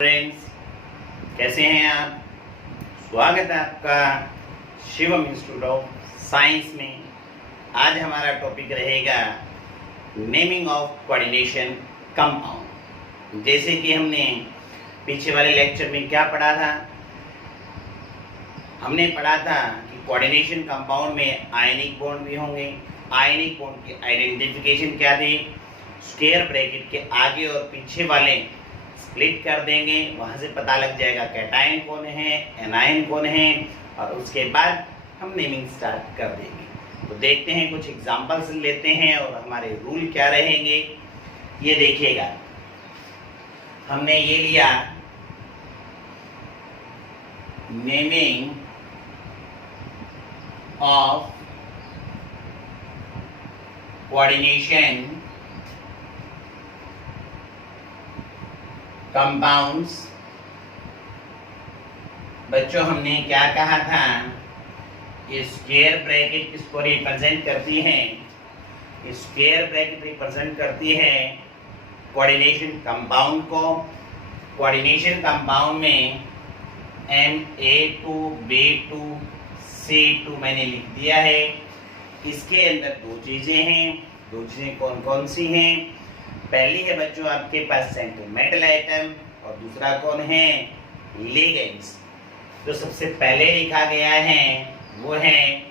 Friends, कैसे हैं आप। स्वागत है आपका शिवम इंस्टीट्यूट ऑफ साइंस में। आज हमारा टॉपिक रहेगा नेमिंग ऑफ कोऑर्डिनेशन कंपाउंड। जैसे कि हमने पीछे वाले लेक्चर में क्या पढ़ा था, हमने पढ़ा था कि कोऑर्डिनेशन कंपाउंड में आयनिक बॉन्ड भी होंगे। आयनिक बॉन्ड की आइडेंटिफिकेशन क्या थी, स्क्वायर ब्रैकेट के आगे और पीछे वाले स्प्लिट कर देंगे, वहां से पता लग जाएगा कैटायन कौन है, एनायन कौन है, और उसके बाद हम नेमिंग स्टार्ट कर देंगे। तो देखते हैं, कुछ एग्जांपल्स लेते हैं और हमारे रूल क्या रहेंगे ये देखिएगा। हमने ये लिया नेमिंग ऑफ कोऑर्डिनेशन कंपाउंड्स। बच्चों, हमने क्या कहा था, ये स्क्वायर ब्रैकेट किसको रिप्रेजेंट करती है, स्क्वायर ब्रैकेट रिप्रेजेंट करती है कोऑर्डिनेशन कंपाउंड को। कोऑर्डिनेशन कंपाउंड में Ma2 B2 C2 मैंने लिख दिया है। इसके अंदर दो चीजें हैं। दो चीजें कौन कौन सी हैं? पहली है बच्चों आपके पास सेंट्रल मेटल आइटम, और दूसरा कौन है, लिगेंड्स। जो सबसे पहले लिखा गया है वो है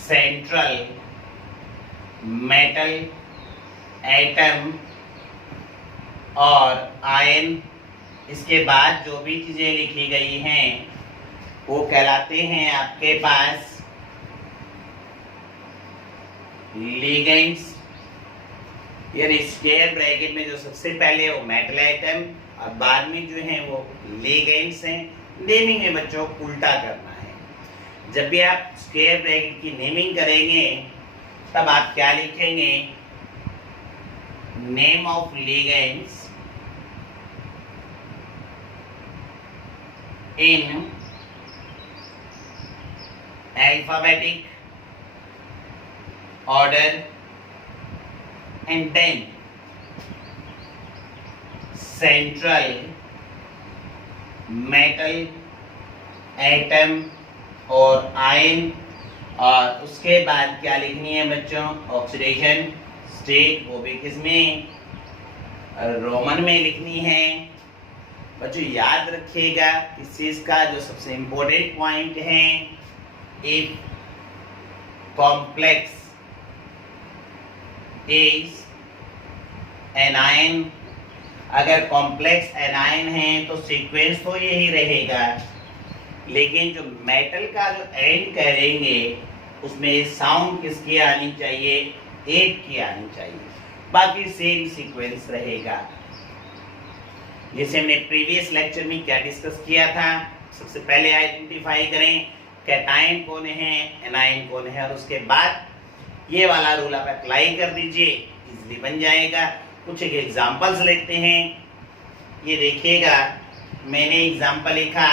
सेंट्रल मेटल एटम और आयन। इसके बाद जो भी चीजें लिखी गई हैं वो कहलाते हैं आपके पास लिगेंड्स। यानी स्क्वायर ब्रैकेट में जो सबसे पहले वो मेटल आइटम और बाद में जो है वो लिगेंड्स हैं। नेमिंग में बच्चों उल्टा करना है। जब भी आप स्क्वायर ब्रैकेट की नेमिंग करेंगे तब आप क्या लिखेंगे, name of ligands in alphabetic order and then central metal atom और आयन। और उसके बाद क्या लिखनी है बच्चों, ऑक्सीडेशन स्टेट, वो भी किसमें, रोमन में लिखनी है। बच्चों याद रखिएगा इस चीज का जो सबसे इंपॉर्टेंट पॉइंट है, इफ कॉम्प्लेक्स इज एनायन। अगर कॉम्प्लेक्स एनायन है तो सीक्वेंस तो यही रहेगा, लेकिन जो मेटल का जो एंड करेंगे उसमें साउंड किसकी आनी चाहिए, एट की आनी चाहिए, बाकी सेम सीक्वेंस रहेगा। जैसे हमने प्रीवियस लेक्चर में क्या डिस्कस किया था, सबसे पहले आइडेंटिफाई करें कैटायन कौन है, एनायन कौन है, और उसके बाद ये वाला रूल आप अप्लाई कर दीजिए, इजीली बन जाएगा। कुछ एक एग्जांपल्स लेते हैं, ये देखिएगा। मैंने एग्जांपल लिखा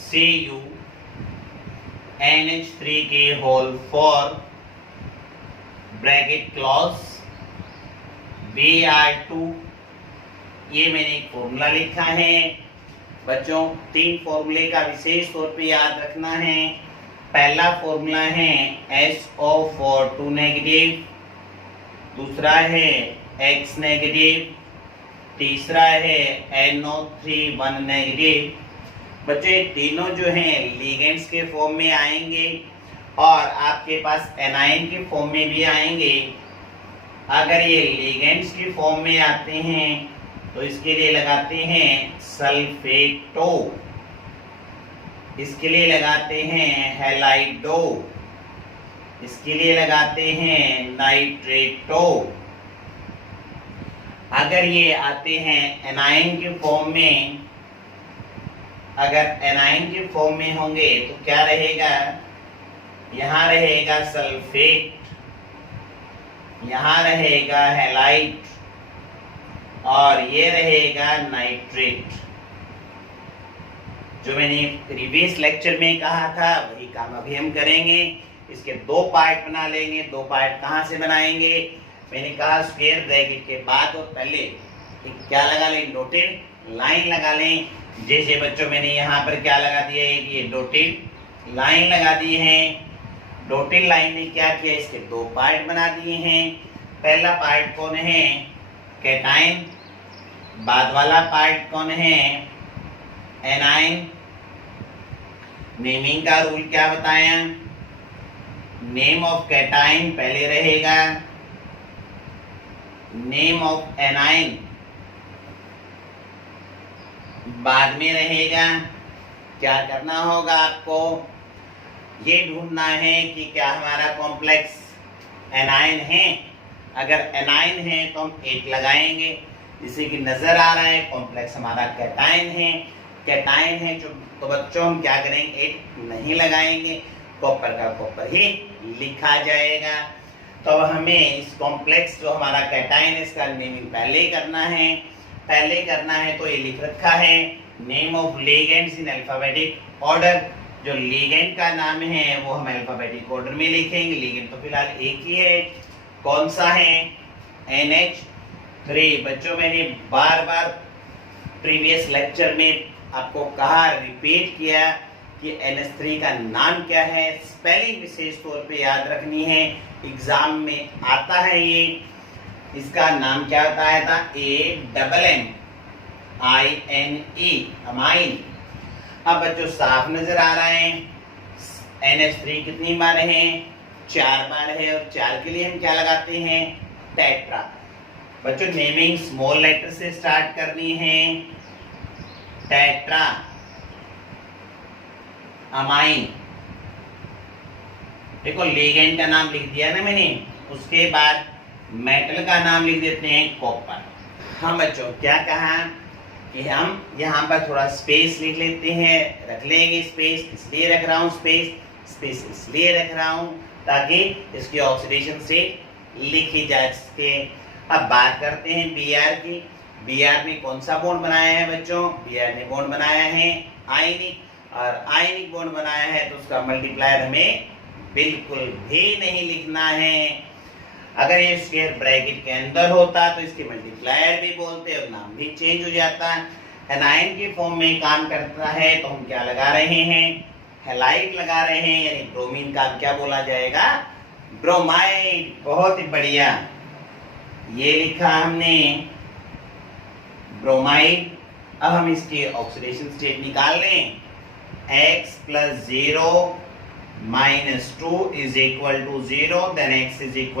CuNH3 ब्रैकेट क्लॉज Br2। ये मैंने एक फॉर्मूला लिखा है। बच्चों, तीन फॉर्मूले का विशेष तौर पे याद रखना है। पहला फॉर्मूला है SO4 2 नेगेटिव, दूसरा है X नेगेटिव, तीसरा है NO3 1 नेगेटिव। बच्चों, ये तीनों जो हैं लिगेंड्स के फॉर्म में आएंगे और आपके पास एनायन के फॉर्म में भी आएंगे। अगर ये लिगेंड्स की फॉर्म में आते हैं तो इसके लिए लगाते हैं सल्फेटो, इसके लिए लगाते हैं हैलाइडो, इसके लिए लगाते हैं नाइट्रेटो। अगर ये आते हैं एनायन के फॉर्म में, अगर एनायन के फॉर्म में होंगे तो क्या रहेगा, यहाँ रहेगा सल्फेट, यहाँ रहेगा हैलाइड और ये रहेगा नाइट्रेट। जो मैंने प्रीवियस लेक्चर में कहा था वही काम अभी हम करेंगे। इसके दो पार्ट बना लेंगे। दो पार्ट कहाँ से बनाएंगे, मैंने कहा स्क्वायर ब्रैकेट के बाद और पहले क्या लगा लें, नोटेड लाइन लगा लें। जैसे बच्चों मैंने यहाँ पर क्या लगा दिया है, ये डॉटेड लाइन लगा दी है। डॉटेड लाइन ने क्या किया, इसके दो पार्ट बना दिए हैं। पहला पार्ट कौन है, कैटाइन। बाद वाला पार्ट कौन है, एनाइन। नेमिंग का रूल क्या बताया, नेम ऑफ कैटाइन पहले रहेगा, नेम ऑफ एनाइन बाद में रहेगा। क्या करना होगा आपको, ये ढूंढना है कि क्या हमारा कॉम्प्लेक्स एनाइन है। अगर एनाइन है तो हम 8 लगाएंगे, जिससे कि नजर आ रहा है कॉम्प्लेक्स हमारा कैटाइन है। कैटाइन है जो, तो बच्चों हम क्या करेंगे, 8 नहीं लगाएंगे, कॉपर का कॉपर ही लिखा जाएगा। तो अब हमें इस कॉम्प्लेक्स जो हमारा कैटाइन है इसका नेमिंग पहले करना है। पहले करना है तो ये लिख रखा है, name of ligands in alphabetic order. जो लिगेंड का नाम है वो हम अल्फाबेटिक ऑर्डर में लिखेंगे। लिगेंड तो फिलहाल एक ही है, कौन सा है, NH3। बच्चों मैंने बार बार प्रीवियस लेक्चर में आपको कहा, रिपीट किया कि NH3 का नाम क्या है। स्पेलिंग विशेष तौर पे याद रखनी है, एग्जाम में आता है ये। इसका नाम क्या बताया था, AMMINE, अमाइन। अब बच्चों साफ नजर आ रहा है, NH3 कितनी बार है, 4 बार है, और 4 के लिए हम क्या लगाते हैं, टेट्रा। बच्चों नेमिंग स्मॉल लेटर से स्टार्ट करनी है, टेट्रा अमाइन। देखो लिगेंड का नाम लिख दिया ना मैंने, उसके बाद मेटल का नाम लिख देते हैं कॉपर। हाँ बच्चों क्या कहा कि हम यहाँ पर थोड़ा स्पेस लिख लेते हैं, रख लेंगे स्पेस। इसलिए रख रहा हूँ स्पेस इसलिए रख रहा हूँ ताकि इसकी ऑक्सीडेशन स्टेट लिखी जा सके। अब बात करते हैं Br की। Br ने कौन सा बॉन्ड बनाया है बच्चों, Br ने बॉन्ड बनाया है आयनिक, और आयनिक बॉन्ड बनाया है तो उसका मल्टीप्लायर हमें बिल्कुल भी नहीं लिखना है। अगर ये स्क्वायर ब्रैकेट के अंदर होता तो इसके मल्टीप्लायर भी बोलते और नाम भी चेंज हो जाता। एनाइन के फॉर्म में काम करता है तो हम क्या लगा रहे हैं, हैलाइड लगा रहे हैं, यानी ब्रोमीन का क्या बोला जाएगा, ब्रोमाइड। बहुत ही बढ़िया, ये लिखा हमने ब्रोमाइड। अब हम इसकी ऑक्सीडेशन स्टेट निकाल लें, x + 0 - 2 = 0, देन x =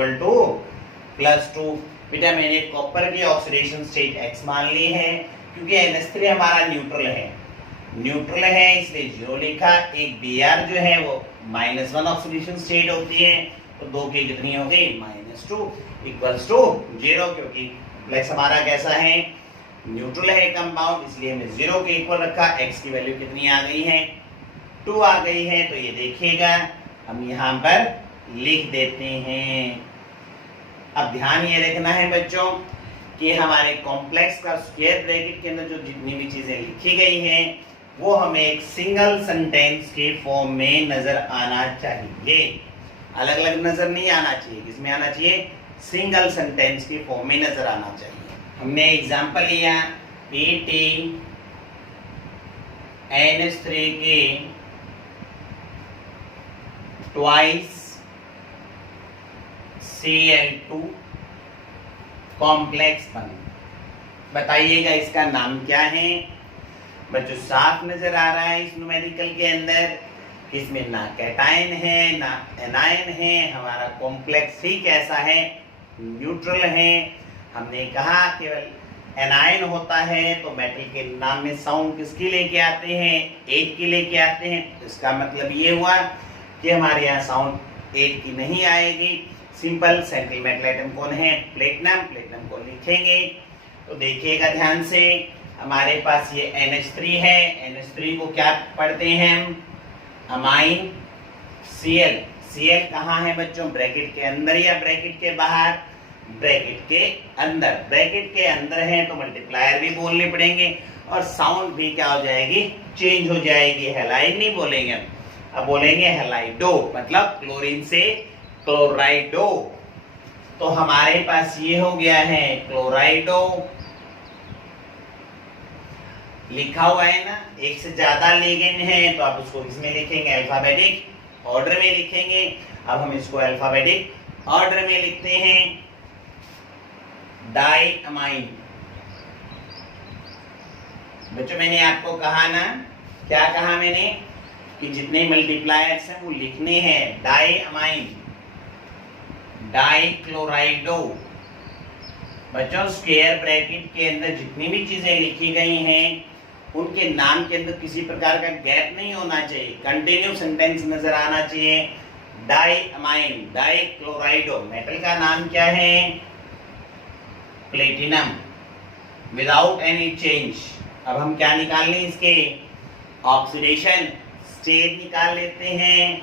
+2। बेटा मैंने कॉपर की ऑक्सीडेशन स्टेट x मान ली है, क्योंकि NH3 हमारा न्यूट्रल है इसलिए 0 लिखा। एक Br जो है वो -1 ऑक्सीडेशन स्टेट होती है, तो 2 की कितनी हो गई, -2 = 0, क्योंकि कॉम्प्लेक्स हमारा कैसा है, न्यूट्रल है कंपाउंड, इसलिए हमने 0 के इक्वल रखा। x की वैल्यू कितनी आ गई है, 2 आ गई है। तो ये देखिएगा हम यहाँ पर लिख देते हैं। अब ध्यान ये रखना है बच्चों कि हमारे कॉम्प्लेक्स का स्क्वायर ब्रैकेट के अंदर जो जितनी भी चीजें लिखी गई हैं वो हमें एक सिंगल सेंटेंस के फॉर्म में नजर आना चाहिए, अलग अलग नजर नहीं आना चाहिए। किसमें आना चाहिए, सिंगल सेंटेंस के फॉर्म में नजर आना चाहिए। हमने एग्जांपल लिया Pt NH3 के ट्वाइस Cl2 कॉम्प्लेक्स बन। बताइएगा इसका नाम क्या है बच्चों, साफ नजर आ रहा है इस न्यूमेरिकल के अंदर, इसमें ना कैटाइन है ना एनाइन है, हमारा कॉम्प्लेक्स ही कैसा है, न्यूट्रल है। हमने कहा केवल एनाइन होता है तो मेटल के नाम में साउंड किसकी लेके आते हैं, 8 की लेके आते हैं। इसका मतलब ये हुआ कि हमारे यहाँ साउंड 8 की नहीं आएगी। सिंपल सेंट्रल मेटल एटम कौन है, प्लेटिनम को लिखेंगे। तो देखिएगा ध्यान से, हमारे पास ये NH3 है, NH3 को क्या पढ़ते हैं हम, अमाइन। Cl कहाँ है बच्चों, ब्रैकेट के अंदर या ब्रैकेट के बाहर, ब्रैकेट के अंदर। ब्रैकेट के अंदर है तो मल्टीप्लायर भी बोलने पड़ेंगे और साउंड भी क्या हो जाएगी, चेंज हो जाएगी। हैलाइड नहीं बोलेंगे, अब बोलेंगे हैलाइडो, मतलब क्लोरीन से क्लोराइडो। तो हमारे पास ये हो गया है क्लोराइडो। लिखा हुआ है ना, एक से ज्यादा लिगेंड है तो आप उसको किसमें लिखेंगे, अल्फाबेटिक ऑर्डर में लिखेंगे। अब हम इसको अल्फाबेटिक ऑर्डर में लिखते हैं। डाइअमाइन। बच्चों मैंने आपको कहा ना, क्या कहा मैंने, कि जितने मल्टीप्लायर्स हैं वो लिखने हैं। डाइअमाइन, डाइक्लोराइडो। बच्चों स्क्वायर ब्रैकेट के अंदर जितनी भी चीजें लिखी गई हैं उनके नाम के अंदर किसी प्रकार का गैप नहीं होना चाहिए, कंटिन्यू सेंटेंस नजर आना चाहिए। डाइअमाइन, डाइक्लोराइडो। मेटल का नाम क्या है, प्लेटिनम, विदाउट एनी चेंज। अब हम क्या निकाल लें, इसके ऑक्सीडेशन स्टेट निकाल लेते हैं।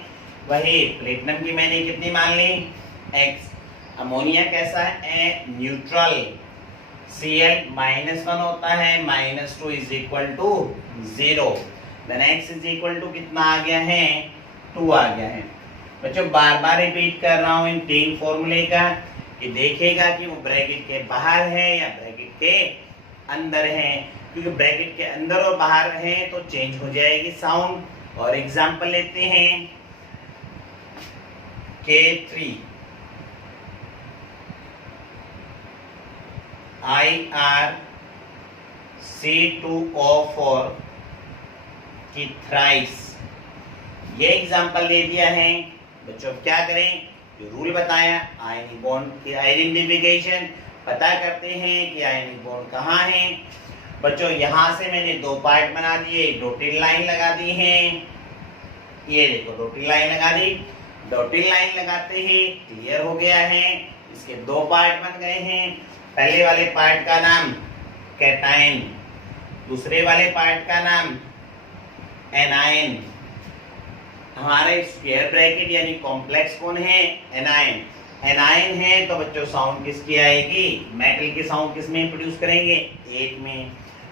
वही प्लेटिनम की मैंने कितनी मान ली, X। अमोनिया कैसा है, न्यूट्रल, Cl-1 होता है, -2 is equal to 0। Then X is equal to कितना आ गया है, 2 आ गया है। बच्चों बार बार रिपीट कर रहा हूं इन 3 फॉर्मूले का, कि देखेगा कि वो ब्रैकेट के बाहर है या ब्रैकेट के अंदर है, क्योंकि ब्रैकेट के अंदर और बाहर है तो चेंज हो जाएगी साउंड। और एग्जांपल लेते हैं, K3 IrC2O4 की थ्राइस, ये एग्जांपल ले दिया है। बच्चों क्या करें, जो रूल बताया, आयनिक बॉन्ड की आइडेंटिफिकेशन पता करते हैं कि आयनिक बॉन्ड कहाँ है। बच्चों यहाँ से मैंने 2 पार्ट बना दिए, डॉटेड लाइन लगा दी है। ये देखो डॉटेड लाइन लगा दी, डॉटेड लाइन लगाते ही क्लियर हो गया है, इसके 2 पार्ट बन गए हैं। पहले वाले पार्ट का नाम कैटायन, दूसरे वाले पार्ट का नाम एनायन। हमारा स्क्वायर ब्रैकेट यानी कॉम्प्लेक्स कौन है, एनायन। एनायन है तो बच्चों साउंड किसकी आएगी, मेटल की साउंड किस में प्रोड्यूस करेंगे, 8 में।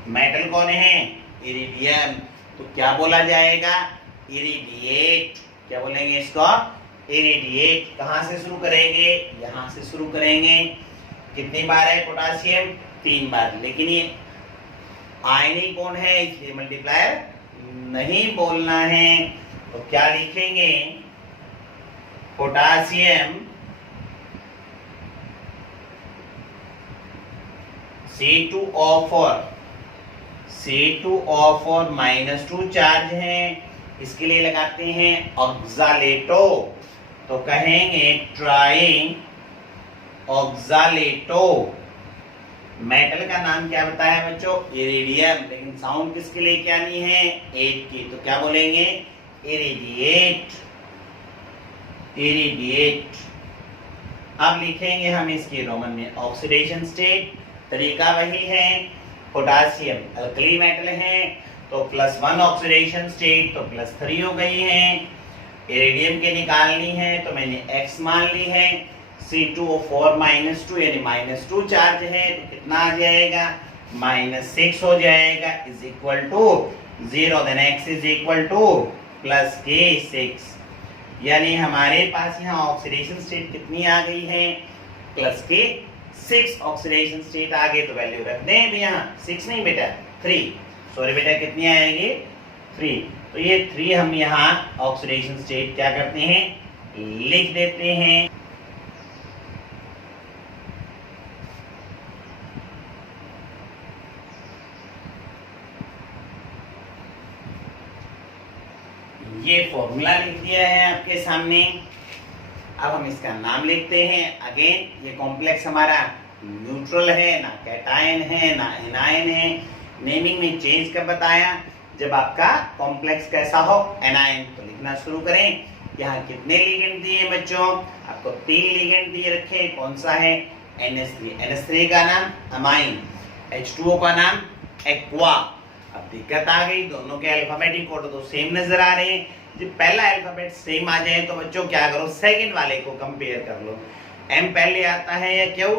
मेटल कौन है, इरिडियम, तो क्या बोला जाएगा, इरिडिएट। क्या बोलेंगे इसको, इरिडिएट। कहां से शुरू करेंगे, यहां से शुरू करेंगे। कितनी बार है पोटासियम, 3 बार, लेकिन ये आयनिक बॉन्ड है इसलिए मल्टीप्लायर नहीं बोलना है। तो क्या लिखेंगे, पोटासियम C2O4, C2O4 -2 चार्ज है, इसके लिए लगाते हैं ऑक्सालेटो, तो कहेंगे ट्राई ऑक्सालेटो। मेटल का नाम क्या बताया बच्चों, इरिडियम, लेकिन साउंड किसके लिए क्या नहीं है, 8 की, तो क्या बोलेंगे, इरिडिएट, इरिडिएट। अब लिखेंगे हम इसकी रोमन में ऑक्सीडेशन स्टेट, तरीका वही है। पोटासियम अल्कली मेटल है तो +1 ऑक्सीडेशन स्टेट, तो +3 हो गई है। इरिडियम के निकालनी है तो मैंने X मान ली है। C2O4 -2 यानी -2 चार्ज है, तो कितना आ जाएगा, -6 हो जाएगा, is equal to 0। Then X is equal to +K6, यानी हमारे पास यहाँ ऑक्सीडेशन स्टेट कितनी आ गई है, +K6 ऑक्सीडेशन स्टेट आ गई। तो वैल्यू रख दें भी यहाँ, 6 नहीं बेटा 3, सॉरी बेटा कितनी आएगी, 3। तो ये 3 हम यहाँ ऑक्सीडेशन स्टेट क्या करते हैं, लिख देते हैं। ये फॉर्मूला लिख दिया है आपके सामने। अब हम इसका नाम लिखते हैं। अगेन ये कॉम्प्लेक्स हमारा न्यूट्रल है, ना कैटायन है ना एनायन है। नेमिंग में चेंज कब बताया, जब आपका कॉम्प्लेक्स कैसा हो, एनायन। तो लिखना शुरू करें। यहाँ कितने लिगेंड दिए बच्चों, आपको 3 लिगेंड दिए रखे। कौन सा है, NH3। NH3 का नाम अमाइन, H2O का नाम एक्वा। अब दिक्कत आ गई, दोनों के अल्फाबेटिक कोड तो सेम नजर आ रहे हैं। जब पहला अल्फाबेट सेम आ जाए तो बच्चों क्या करो, सेकंड वाले को कंपेयर कर लो। M पहले आता है या क्यों,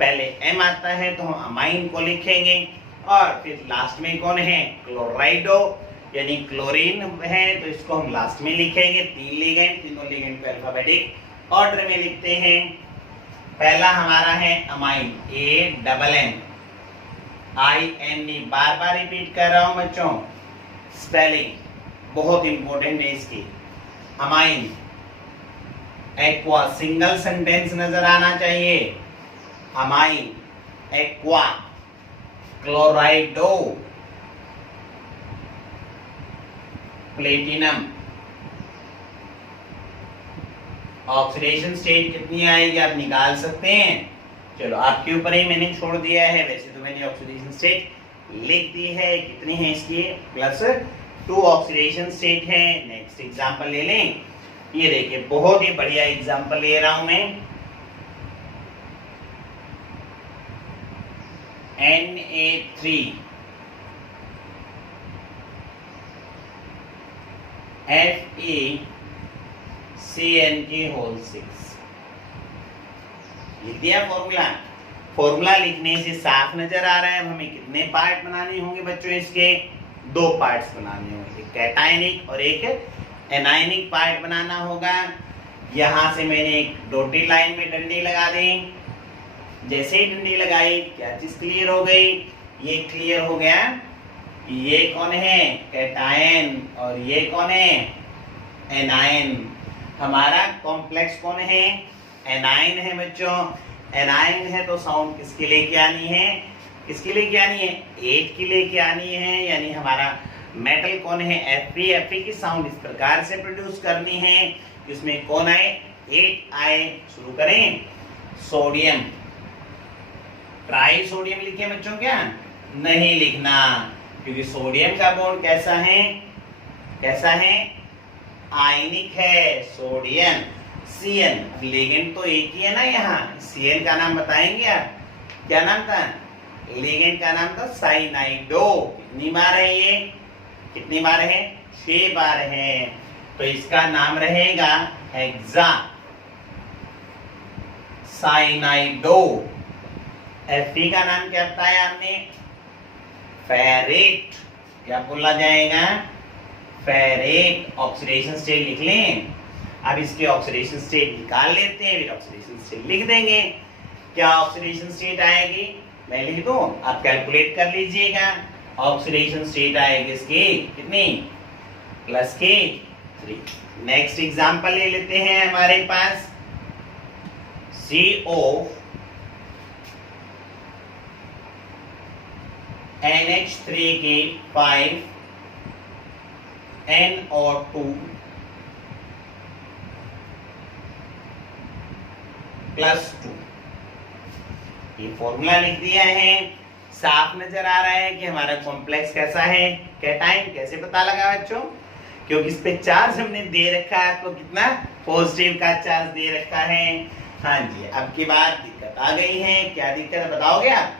पहले M आता है तो हम अमाइन को लिखेंगे। और फिर लास्ट में कौन है, क्लोराइडो यानी क्लोरीन है, तो इसको हम लास्ट में लिखेंगे। 3 लिगेंड, तीनों लिगेंड को अल्फाबेटिक ऑर्डर में लिखते हैं। पहला हमारा है अमाइन, AMM। INE, बार बार रिपीट कर रहा हूं बच्चों, स्पेलिंग बहुत इंपॉर्टेंट है इसकी। अमाइन, एक्वा, सिंगल सेंटेंस नजर आना चाहिए। Amine, aqua, क्लोराइडो, platinum. Oxidation state कितनी आएगी आप निकाल सकते हैं। चलो आपके ऊपर ही मैंने छोड़ दिया है, वैसे तो मैंने ऑक्सीडेशन स्टेट लिख दी है। कितनी है इसकी, +2 ऑक्सीडेशन स्टेट है। नेक्स्ट एग्जांपल ले लें। ये देखिए बहुत ही बढ़िया एग्जांपल ले रहा हूं मैं। Na3 FeCN6 लिख दिया फॉर्मूला। फॉर्मूला लिखने से साफ नजर आ रहा है। हमें कितने पार्ट बनाने होंगे बच्चों, इसके 2 पार्ट्स बनाने होंगे, एक कैटायनिक और एक एनायनिक पार्ट बनाना होगा। यहां से मैंने एक डॉटेड लाइन में डंडी लगा दी। जैसे ही डंडी लगाई क्या चीज क्लियर हो गई, ये क्लियर हो गया। ये कौन है, कैटायन, और ये कौन है, एनायन। हमारा कॉम्प्लेक्स कौन है, एनायन है बच्चों। एनायन है तो साउंड किसके लेके आनी है, किसके लेके आनी है, 8 की लेके आनी है। यानी हमारा मेटल कौन है, Fe की साउंड इस प्रकार से प्रोड्यूस करनी है कि उसमें कौन आए, 8 आए। शुरू करें। सोडियम, ट्राई सोडियम लिखे बच्चों, क्या नहीं लिखना, क्योंकि सोडियम का बॉन्ड कैसा है, कैसा है, आयनिक है। सोडियम, Cn, लिगेंड तो एक ही है ना यहाँ। Cn का नाम बताएंगे आप, क्या नाम था, लिगेंड का नाम था साइनाइडो। कितनी बार है ये, कितनी बार है, 6 बार है। तो इसका नाम रहेगा हेक्सा साइनाइडो। Fe का नाम क्या बताया आपने, फेरेट। क्या बोला जाएगा, फेरेट। ऑक्सीडेशन स्टेट लिख लें। अब इसके ऑक्सीडेशन स्टेट निकाल लेते हैं, फिर ऑक्सीडेशन स्टेट लिख देंगे। क्या ऑक्सीडेशन स्टेट आएगी, मैं लिख दूं, आप कैलकुलेट कर लीजिएगा। ऑक्सीडेशन स्टेट आएगी इसकी कितनी, +3। नेक्स्ट एग्जांपल ले लेते हैं हमारे पास। CO NH3 के 5 NO2 +2। ये फॉर्मूला लिख दिया है। साफ नजर आ रहा है कि हमारा कॉम्प्लेक्स कैसा है, कैटायन। कैसे पता लगा बच्चों, क्योंकि इस पे चार्ज हमने दे रखा है, आपको कितना पॉजिटिव का चार्ज दे रखा है। हाँ जी, अब की बात दिक्कत आ गई है। क्या दिक्कत है बताओगे आप,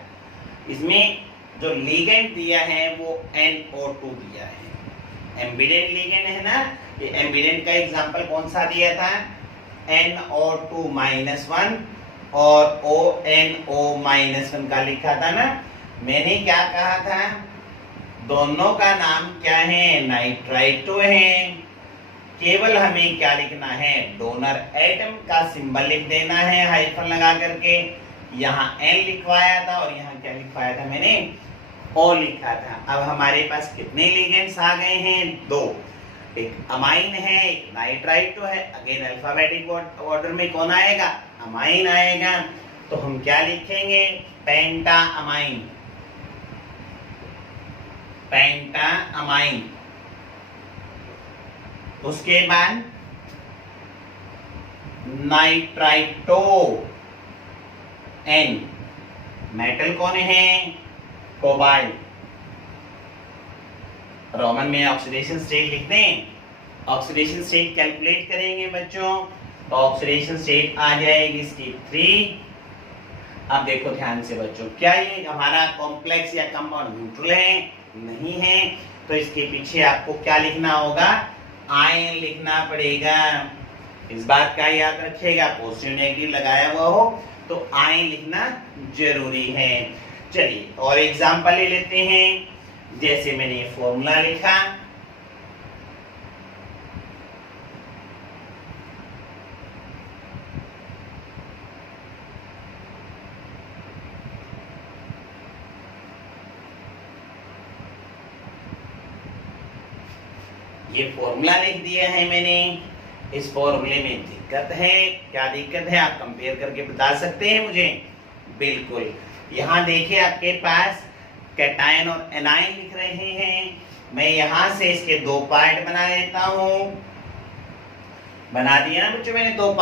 इसमें जो लिगेंड दिया है वो NO2 दिया है, एम्बिडेंट लिगेंड है ना। ये एम्बिडेंट का एग्जांपल कौन सा दिया था, NO2-1 और ONO-1 का लिखा था ना। मैंने क्या कहा था, दोनों का नाम क्या है, नाइट्राइटो है। केवल हमें क्या लिखना है, डोनर एटम का सिंबल लिख देना है हाइफन लगा करके। यहाँ N लिखवाया था और यहाँ क्या लिखवाया था मैंने, O लिखा था। अब हमारे पास कितने लिगेंड्स आ गए हैं, 2। एक अमाइन है, एक नाइट्राइटो है। अगेन अल्फाबेटिक ऑर्डर में कौन आएगा, अमाइन आएगा। तो हम क्या लिखेंगे, पेंटा अमाइन, पेंटा अमाइन। उसके बाद नाइट्राइटो N, मेटल कौन है, कोबाल्ट। रोमन में ऑक्सीडेशन स्टेट लिखते हैं। ऑक्सीडेशन स्टेट कैलकुलेट करेंगे बच्चों, तो ऑक्सीडेशन स्टेट आ जाएगी इसकी 3। अब देखो ध्यान से बच्चों, क्या ये हमारा कॉम्प्लेक्स या कंपाउंड न्यूट्रल है, नहीं है। तो इसके पीछे आपको क्या लिखना होगा, आयन लिखना पड़ेगा। इस बात का याद रखिएगा, पॉजिटिव नेगेटिव लगाया हुआ हो तो आयन लिखना जरूरी है। चलिए और एग्जांपल ले लेते हैं। जैसे मैंने फॉर्मूला लिखा, ये फॉर्मूला लिख दिया है मैंने। इस फॉर्मूले में दिक्कत है, क्या दिक्कत है आप कंपेयर करके बता सकते हैं मुझे? बिल्कुल। यहाँ देखिए आपके पास कैटायन और एनायन लिख रहे हैं। मैं यहाँ से इसके दो पार्ट बना देता हूँ। बना दिया ना बच्चों मैंने दो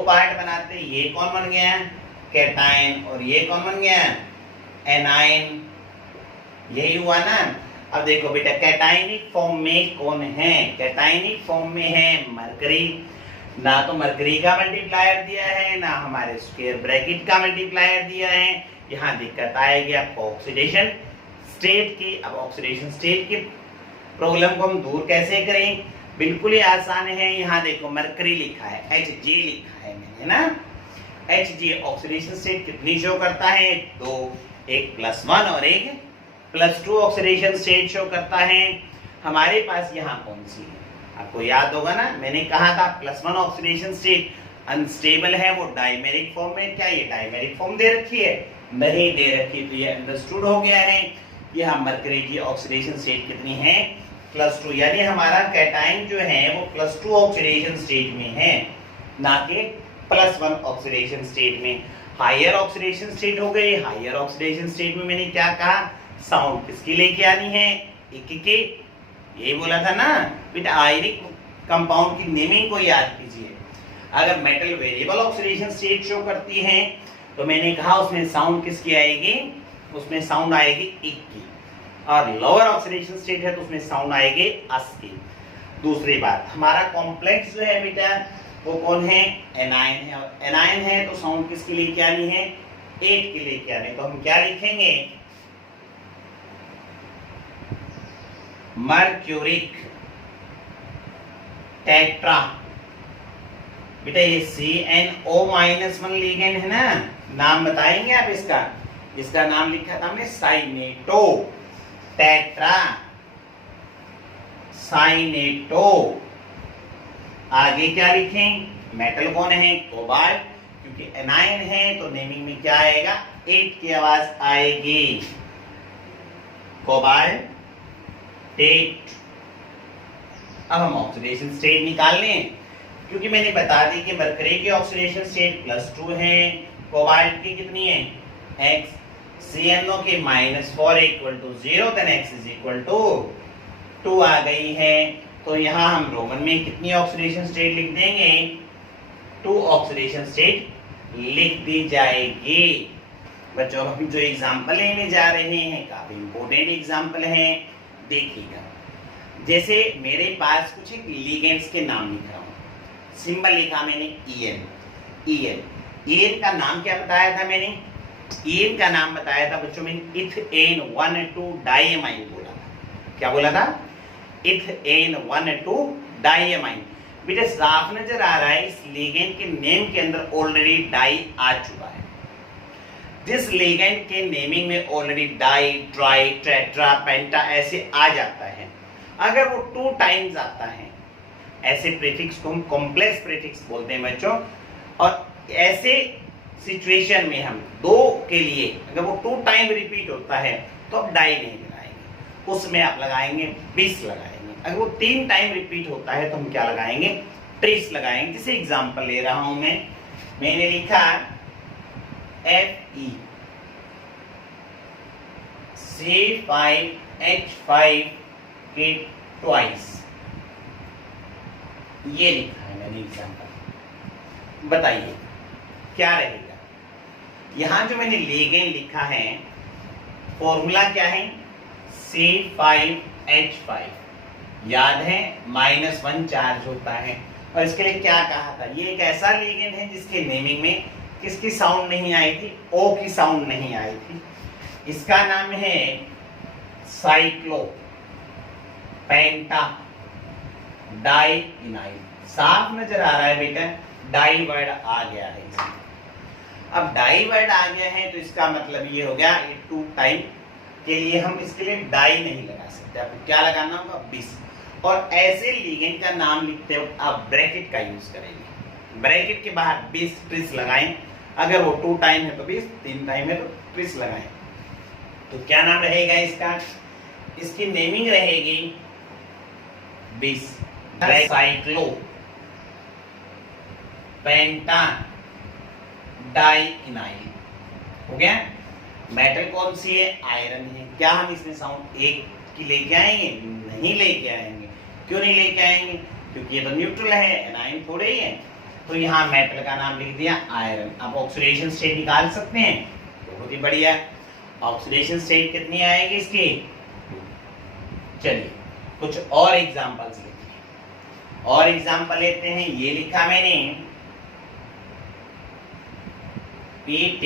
पार्ट बनाते ये कौन बन गया? कैटायन। और ये कौन बन गया? एनायन। यही हुआ ना। अब देखो बेटा कैटायनिक फॉर्म में कौन है? कैटायनिक फॉर्म में है मरकरी। ना तो मरकरी का मल्टीप्लायर दिया है, ना हमारे स्क्वायर ब्रैकेट का मल्टीप्लायर दिया है। यहाँ दिक्कत आएगी आपको ऑक्सीडेशन स्टेट की। अब ऑक्सीडेशन स्टेट की प्रॉब्लम को हम दूर कैसे करें? बिल्कुल ही आसान है। यहाँ देखो मरकरी लिखा है, Hg लिखा है मैंने ना। Hg ऑक्सीडेशन स्टेट कितनी शो करता है? दो, एक +1 और एक +2 ऑक्सीडेशन स्टेट शो करता है। हमारे पास यहाँ कौन सी है? आपको याद होगा ना, मैंने कहा था +1 ऑक्सीडेशन स्टेट अनस्टेबल है, वो डायमेरिक फॉर्म में। क्या ये डायमेरिक फॉर्म दे रखी है? नहीं दे रखी। तो ये अंडरस्टूड हो गया है कि हम मरकरी की ऑक्सीडेशन स्टेट कितनी है? +2। यानी हमारा कैटायन जो है वो +2 ऑक्सीडेशन स्टेट में है, ना कि +1 ऑक्सीडेशन स्टेट में। हायर ऑक्सीडेशन स्टेट हो गई। हायर ऑक्सीडेशन स्टेट में मैंने क्या कहा? साउंड किसकी लेके आनी है? एक के। यही बोला था ना बेटा। आयनिक कंपाउंड की नेमिंग को याद कीजिए। अगर metal variable oxidation state show करती है तो मैंने कहा उसमें साउंड किसकी आएगी? उसमें साउंड आएगी एक की। और लोअर ऑक्सीडेशन स्टेट है तो उसमें साउंड आएगी अस की। दूसरी बात, हमारा कॉम्प्लेक्स जो है बेटा वो कौन है? एनायन है। और एनायन है तो साउंड किसके लेके आनी है? 8 के लेके आनी। तो हम क्या लिखेंगे? Mercuric tetra. बेटा ये CnO-1 लिगेंड है ना। नाम बताएंगे आप इसका? इसका नाम लिखा था हमने साइनेटो टेट्रा साइनेटो। आगे क्या लिखें? मेटल कौन है? कोबाल्ट। क्योंकि एनायन है तो नेमिंग में क्या आएगा? 8 की आवाज आएगी। कोबाल्ट टेट। अब हम ऑक्सीडेशन स्टेट निकाल लें, क्योंकि मैंने बता दी कि मरकरी की ऑक्सीडेशन स्टेट +2 है, कोबाल्ट की कितनी है? x। CnO की -4 = 0, देन x = 2 आ गई है। तो यहाँ हम रोमन में कितनी ऑक्सीडेशन स्टेट लिख देंगे? 2 ऑक्सीडेशन स्टेट लिख दी जाएगी। बच्चों हम जो एग्जाम्पल लेने जा रहे हैं काफी इंपॉर्टेंट एग्जाम्पल है, देखिएगा। जैसे मेरे पास कुछ एक लिगेंड्स के नाम लिख रहा हूँ। सिंबल लिखा मैंने EN का नाम क्या बताया था मैंने? EN का नाम बताया था बच्चों मैंने इथेन 1,2 डाइएमाइन बोला था। क्या बोला था? Ethane 1,2 diamine. बेटा साफ नजर आ रहा है इस लिगेंड के नेम के अंदर ऑलरेडी डाई आ चुका है। जिस लिगेंड के नेमिंग में ऑलरेडी डाई, ट्राई, टेट्रा, पेंटा ऐसे आ जाता है, अगर वो 2 टाइम्स आता है, ऐसे प्रीफिक्स को हम कॉम्प्लेक्स प्रीफिक्स बोलते हैं बच्चों। और ऐसे सिचुएशन में हम 2 के लिए अगर वो 2 टाइम रिपीट होता है तो आप डाई नहीं लगाएंगे, उसमें आप लगाएंगे बिस लगाएंगे। अगर वो 3 टाइम रिपीट होता है तो हम क्या लगाएंगे? ट्रिस लगाएंगे। जैसे एग्जांपल ले रहा हूं मैंने लिखा Fe C5H5 के ट्वाइस, ये लिखा है मैंने एग्जांपल। बताइए क्या रहेगा? यहां जो मैंने लिगेंड लिखा है फॉर्मूला क्या है? C5H5। याद है -1 चार्ज होता है। और इसके लिए क्या कहा था? ये एक ऐसा लिगेंड है जिसके नेमिंग में किसकी साउंड नहीं आई थी? O की साउंड नहीं आई थी। इसका नाम है साइक्लो पेंटा डाइइनाइल। साफ नजर आ रहा है बेटा, डाई वर्ड आ गया है इसमें। अब डाई वर्ड आ गया है तो इसका मतलब ये हो गया 2 टाइम के लिए हम इसके लिए डाई नहीं लगा सकते। आपको क्या लगाना होगा? बिस। और ऐसे लिगेंड का नाम लिखते वक्त आप ब्रैकेट का यूज करेंगे। ब्रैकेट के बाहर बिस ट्रिस लगाएं। अगर वो 2 टाइम है तो बिस, 3 टाइम है तो ट्रिस लगाएं। तो क्या नाम रहेगा इसका? इसकी नेमिंग रहेगी 20 साइक्लो पेंटान डाई इनाइल हो गया। मेटल कौन सी है? आयरन है। क्या हम इसमें साउंड एक की लेके आएंगे? नहीं लेके आएंगे। क्यों नहीं लेके आएंगे? क्योंकि ये तो न्यूट्रल है, एनाइन थोड़े ही है। तो यहाँ मेटल का नाम लिख दिया आयरन। अब ऑक्सीडेशन स्टेट निकाल सकते हैं, बहुत ही बढ़िया। ऑक्सीडेशन स्टेट कितनी आएगी इसकी? चलिए कुछ और एग्जांपल्स लेते हैं। और एग्जांपल लेते हैं। ये लिखा मैंने PT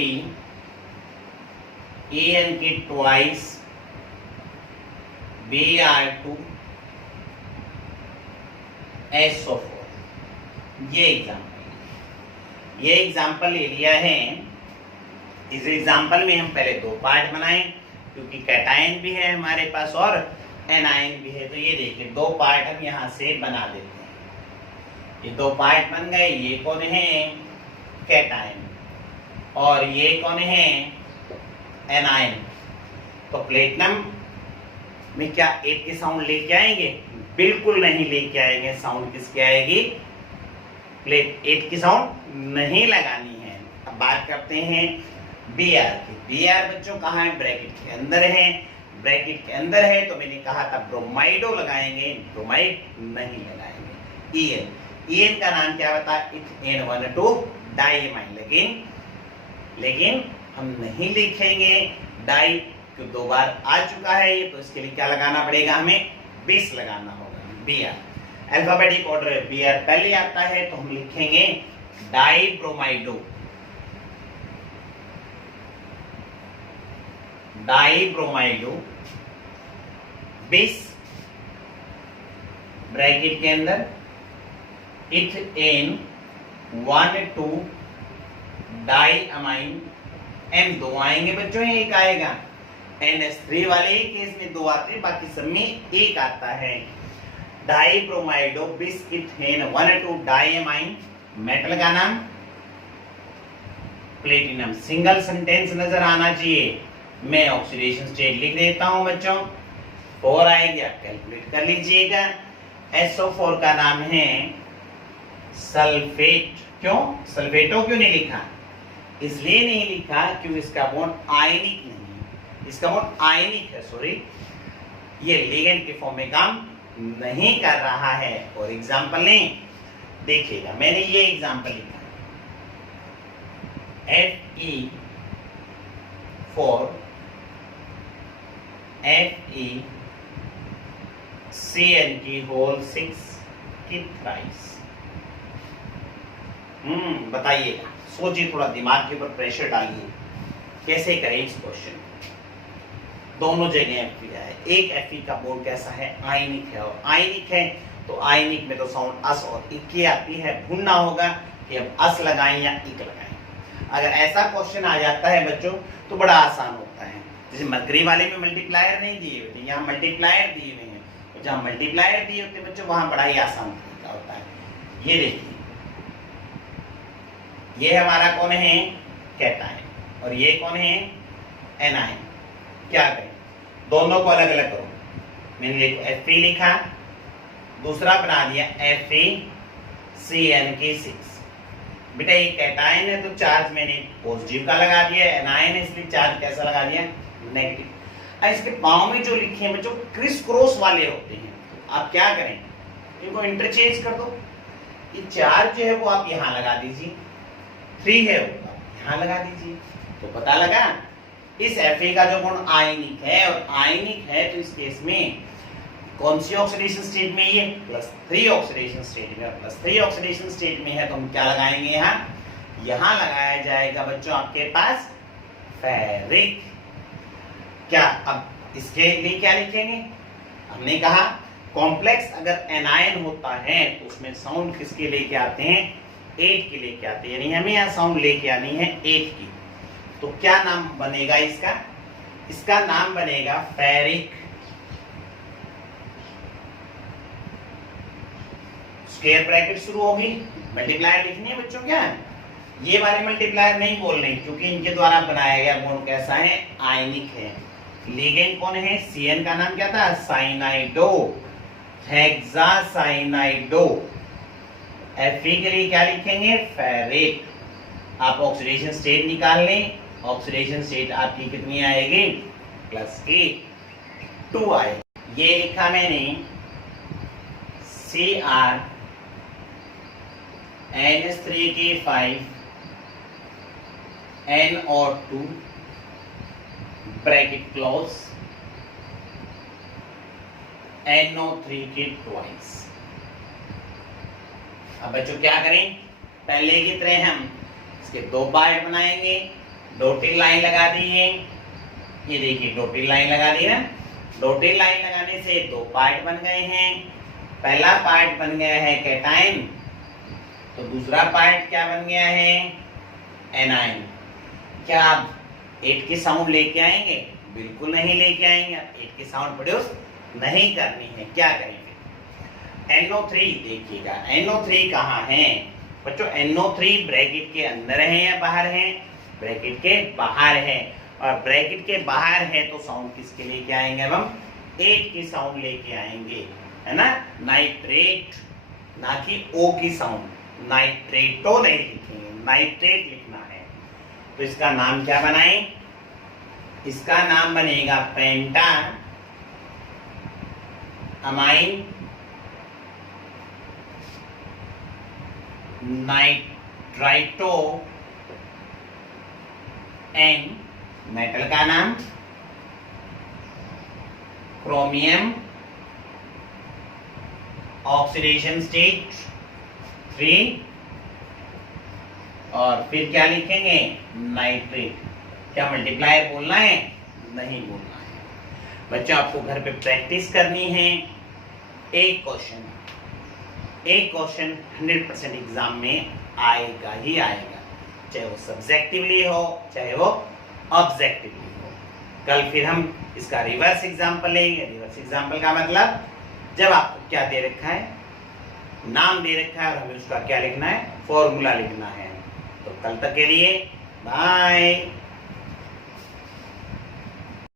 EN की ट्वाइस Br2 SO4। ये एग्जांपल ले लिया है। इस एग्जांपल में हम पहले दो पार्ट बनाएं, क्योंकि कैटायन भी है हमारे पास और एनायन भी है। तो ये देखिए दो पार्ट हम यहां से बना देते हैं। ये दो पार्ट बन गए। ये कौन है? कैटायन। और ये कौन है? एनायन। तो प्लेटिनम में क्या 8 की साउंड लेके आएंगे? बिल्कुल नहीं लेके आएंगे। साउंड किसकी आएगी? प्लेट 8 की साउंड नहीं लगानी है। अब बात करते हैं Br की। Br बच्चों कहाँ है? ब्रैकेट के अंदर है। ब्रैकेट के अंदर है तो मैंने कहा था ब्रोमाइडो लगाएंगे, ब्रोमाइड नहीं लगाएंगे। En का नाम क्या बता? इथेन-1,2 डाइएमाइन। लेकिन हम नहीं लिखेंगे डाई, क्यों? दो बार आ चुका है ये, तो इसके लिए क्या लगाना पड़ेगा? हमें 20 लगाना होगा। Br अल्फाबेटिक ऑर्डर है। Br पहले आता है तो हम लिखेंगे डाइब्रोमाइडो। डाइब्रोमाइडो 20 ब्रैकेट के अंदर इथेन-1,2 डाइअमाइन। M दो आएंगे बच्चों, एक आएगा। NH3 वाले केस में दो आते हैं, बाकी सब में एक आता है। डाइब्रोमाइडो 20 इथेन-1,2 डाइअमाइन। मेटल का नाम प्लेटिनम। सिंगल सेंटेंस नजर आना चाहिए। मैं ऑक्सीडेशन स्टेट लिख देता हूं बच्चों। 4 आएगी, आप कैलकुलेट कर लीजिएगा। SO4 का नाम है सल्फेट। क्यों? सल्फेटो क्यों नहीं लिखा? इसलिए नहीं लिखा क्योंकि इसका बॉन्ड आयनिक नहीं है। इसका बॉन्ड आयनिक है, सॉरी, ये लिगेंड के फॉर्म में काम नहीं कर रहा है। और एग्जांपल नहीं देखिएगा, मैंने ये एग्जांपल लिखा FeCN की होल 6 की थ्राइस। बताइएगा, सोचिए, थोड़ा दिमाग के ऊपर प्रेशर डालिए, कैसे करें इस क्वेश्चन। दोनों जगह Fe है। एक Fe का बोर्ड कैसा है? आयनिक है। और आयनिक है तो आयनिक में तो साउंड अस और इक की आती है। भूलना होगा कि अब अस लगाएं या इक लगाएं। अगर ऐसा क्वेश्चन आ जाता है बच्चों तो बड़ा आसान होता है। जैसे मरकरी वाले में मल्टीप्लायर नहीं दिए होते, यहाँ मल्टीप्लायर दिए हुए हैं। तो जहाँ मल्टीप्लायर दिए होते बच्चों, वहां बड़ा ही आसान तरीका होता है। ये देखिए, ये हमारा कौन है? कैटायन। और ये कौन है? एनायन। क्या करें? दोनों को अलग अलग करो। मैंने देखो Fe लिखा, दूसरा बना दिया FeCN की 6। बेटा ये कैटायन है तो चार्ज मैंने पॉजिटिव का लगा दिया, एनायन है इसलिए चार्ज कैसा लगा दिया? नेगेटिव। इसके पाँव में जो लिखे हैं बच्चों क्रिस क्रॉस वाले होते हैं। आप क्या करें? इनको इंटरचेंज कर दो। ये चार्ज जो है वो आप यहाँ लगा दीजिए, 3 है वो यहाँ लगा दीजिए। तो पता लगा इस Fe का जो गुण आयनिक है, और आयनिक है तो इस केस में कौन सी ऑक्सीडेशन स्टेट में? ये +3 ऑक्सीडेशन स्टेट में। +3 ऑक्सीडेशन स्टेट में है तो हम क्या लगाएंगे? यहाँ लगाया जाएगा बच्चों आपके पास फेरिक। क्या अब इसके लिए क्या लिखेंगे? हमने कहा कॉम्प्लेक्स अगर एनायन होता है तो उसमें साउंड किसके लेके आते हैं? 8 के लेके आते हैं। यानी हमें यहाँ साउंड लेके आनी है 8 की। तो क्या नाम बनेगा इसका? इसका नाम बनेगा फेरिक। स्क्वायर ब्रैकेट शुरू होगी, मल्टीप्लायर लिखनी है बच्चों। क्या ये वाले मल्टीप्लायर नहीं बोलने, क्योंकि इनके द्वारा बनाया गया बॉन्ड कैसा है? आयनिक है। लिगेंड कौन है? Cn का नाम क्या था? साइनाइडो। हेक्सासाइनाइडो। Fe के लिए क्या लिखेंगे? फेरेट। आप ऑक्सीडेशन स्टेट निकाल लें, ऑक्सीडेशन स्टेट आपकी कितनी आएगी? +2 आएगी। ये लिखा मैंने Cr NH3 NO2 bracket close NO3 के ट्वाइस। अब बच्चों क्या करें? पहले की तरह हम इसके 2 पार्ट बनाएंगे। डॉटेड लाइन लगा दिए, ये देखिए डॉटेड लाइन लगा दी ना। डॉटेड लाइन लगाने से 2 पार्ट बन गए हैं। पहला पार्ट बन गया है कैटायन, तो दूसरा पार्ट क्या बन गया है? एनायन। क्या आप 8 की साउंड लेके आएंगे? बिल्कुल नहीं लेके आएंगे। 8 की साउंड प्रोड्यूस नहीं करनी है। क्या करेंगे? NO3 देखिएगा, NO3 कहाँ है बच्चों? NO3 ब्रैकेट के अंदर है या बाहर है? ब्रैकेट के बाहर है। और ब्रैकेट के बाहर है तो साउंड किसके लेके आएंगे? अब हम 8 की साउंड लेके आएंगे, है ना? नाइट्रेट, ना कि O की साउंड। नाइट्रेटो नहीं लिखेंगे, नाइट्रेट लिखना है। तो इसका नाम क्या बनाएं? इसका नाम बनेगा पेंटा अमाइन नाइट्राइटो एन। मेटल का नाम क्रोमियम, ऑक्सीडेशन स्टेट 3, और फिर क्या लिखेंगे? नाइट्रेट। क्या मल्टीप्लायर बोलना है? नहीं बोलना है। बच्चों आपको घर पे प्रैक्टिस करनी है। एक क्वेश्चन 100% एग्जाम में आएगा ही आएगा, चाहे वो सब्जेक्टिवली हो चाहे वो ऑब्जेक्टिवली हो। कल फिर हम इसका रिवर्स एग्जाम्पल लेंगे। रिवर्स एग्जाम्पल का मतलब जब आपको क्या दे रखा है? नाम दे रखा है और हमें उसका क्या लिखना है? फॉर्मूला लिखना है। तो कल तक के लिए बाय।